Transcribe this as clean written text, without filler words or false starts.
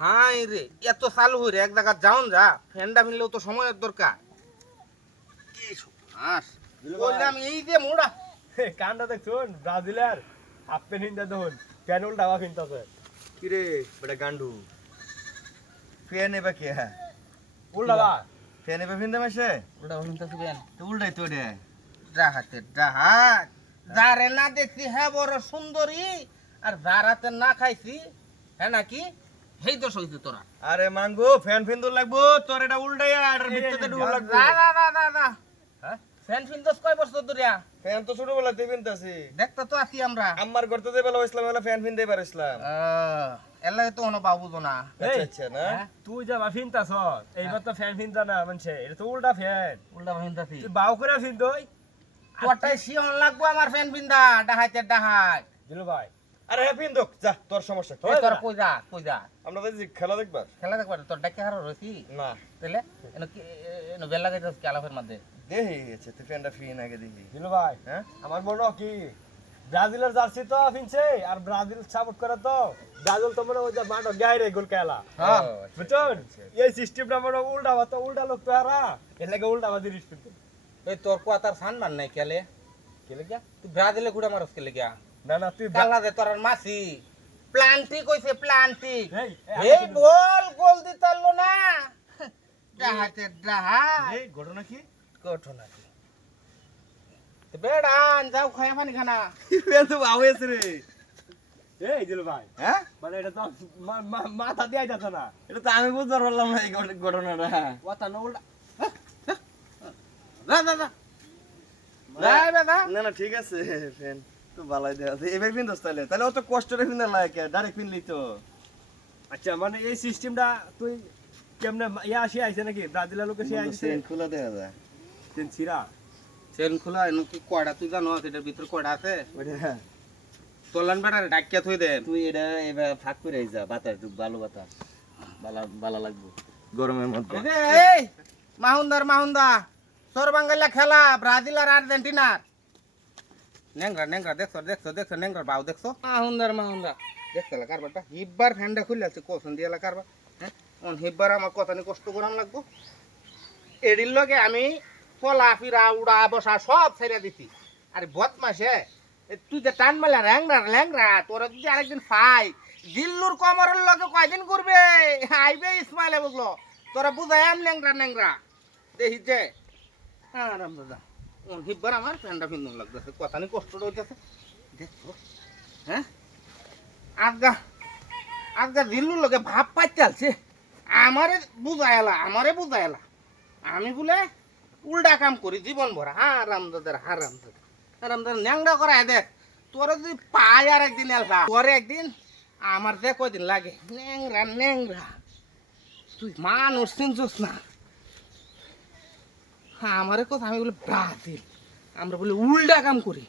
High রে এত চালু হই রে এক জায়গা যাওন যা ফ্যানটা মিললেও তো সময়ের দরকার কি সর্বনাশ বললাম এই যে মোড়া কান্ডা দেখছুন ব্রাজিলের হাফ প্যান্ট হিন্দা দেখুন প্যান্ট উল্টাবা কিনতেছে কিরে বেটা গান্ডু ফ্যান এবার কে হ্যাঁ উল্টাবা ফ্যান এবার ফিনতে মাসে ওটা শুনতেছি বেন তো উল্টাই তো রে জাহাতে জাহাজ যারে না দেখছি হ্যাঁ বড় সুন্দরী আর যারাতে না খাইছি হ্যাঁ নাকি হেই দোষ হইছে তোরা আরে মানবো ফ্যান ফিন্দুর লাগবো তোর এটা উল্টাই আর ভিতরে ডুব লাগবো না হ্যাঁ ফ্যান ফিনদোস কয় বছর ধরিয়া ফ্যান তো ছোটবেলা থেকে ফিনতাছি দেখতে তো আছি আমরা আমার ঘর তো বেলা ইসলাম হলো ফ্যান ফিনতে পারিসলাম এলাই তো কোনো বাবু তো না আচ্ছা আচ্ছা না তুই যা বা ফিনতাছ এইবার তো ফ্যান ফিনতা না মানছে এটা তো উল্টা ফ্যান উল্টা ফিনতাছি তুই বাউ করে ফিনতই তোরটাই সিহন লাগবো আমার ফ্যান ফিন্দা ডাহাইতে ডাহাই দিলু ভাই আরে হ্যাঁ ফিন দোক যা তোর সমস্যা কি? তোর কই যা আমরা তো খেলা দেখবার খেলা দেখবার তোর ডাকে হারো রইছি না তাইলে এনো বেল লাগাইছস ক্যালাফের মধ্যে দেখি গেছে তুই ফ্যানটা ফিন আগে দেখি দিলু ভাই হ্যাঁ আমার মনে হয় কি ব্রাজিলের জার্সি তো ফিনছে আর ব্রাজিল সাপোর্ট করে তো ব্রাজিল তো মনে হয় যে মাঠে গায়ে রে গোল খেলা হ্যাঁ বুঝছেন এই সিস্টেমটা মনে উল্টা বা তো উল্টা লোক তো হারা এর লাগে উল্টা বা জিনিস ফিনতে এই তোর কথার সানমান নাই কেলে কি লাগিয়া তুই ব্রাজিলে ঘুরে মারস কেলে গিয়া না না তুই কালা দে তোর মাসি প্লান্টি কইছে প্লান্টি এই এই গোল দিতালো না ডাহাতে ডাহাই এই ঘটনা কি ঘটনা কি তো বেড়ান যাও খায় পানি খানা ফ্যান তো আওয়াজ রে এই দিলু ভাই হ্যাঁ মানে এটা তো মাথা দেয়া যাচ্ছে না এটা তো আমি বুঝতে পারলাম না এই ঘটনাটা কথা না উল্টা যা যাই বেদা না না ঠিক আছে ফ্যান তো ভালোই দেওয়া আছে এবার ফিন দোস তাহলে তাহলে অত কষ্ট রে ফিন লাগে ডাইরেক্ট ফিনলি তো আচ্ছা মানে এই সিস্টেমটা তুই কেমনে ইয়া আসি আইছে নাকি ব্রাজিলের লোক এসে আইছে সেন খোলা দেওয়া যায় তেন ছিরা চেন খোলা এনো কি কয়টা তুই জানো এটার ভিতর কয়টা আছে ওইটা তোলান বেড়ারে ডাকিয়া থই দেন তুই এটা এবার ফাঁক করে যা বাতাস ঢুক ভালো বাতাস ভালো লাগবে গরমের মধ্যে এই মাহুন্দা সর বাঙ্গালা খেলা ব্রাজিল আর আর্জেন্টিনার নেংরা দেখছো নেংরা বাউ দেখছো মাহুন্দা দেখছো কারবারটা হিব্বার ফ্যানটা খুলে আছে কোসন দিয়ে কারবার হ্যাঁ অন হিব্বার আমার কথা নিয়ে কষ্ট করান লাগবো এডির লগে আমি চলা ফিরা উড়া বসা সব ছেড়ে দিছি আরে বদমাসে তুই যে টান মেলা ল্যাংরা তোরা যদি আরেকদিন পাই দিল্লুর কমরের লগে কয়দিন করবে আইবে ইসমাইলে বুঝলো তোরা বুঝাই আম ন্যাংরা দেখি যে আরাম দাদা হিব্বার আমার ফ্যানটা ফিন্দন লাগতেছে কথা নিয়ে কষ্ট রইতেছে দেখো হ্যাঁ আজগা দিল্লুর লগে ভাব পাই চালছে আমারে বুঝাইলা আমি বলে উল্টা কাম করি জীবন ভরা হারাম দাদা ন্যাংরা করায় দেখ তোরা যদি পাই আর একদিন এলসা পরে একদিন আমার যে কয়দিন লাগে ন্যাংরা তুই মানুষ চিনছিস না আমারে কথা আমি বলে ব্রাজিল আমরা বলে উল্টা কাম করি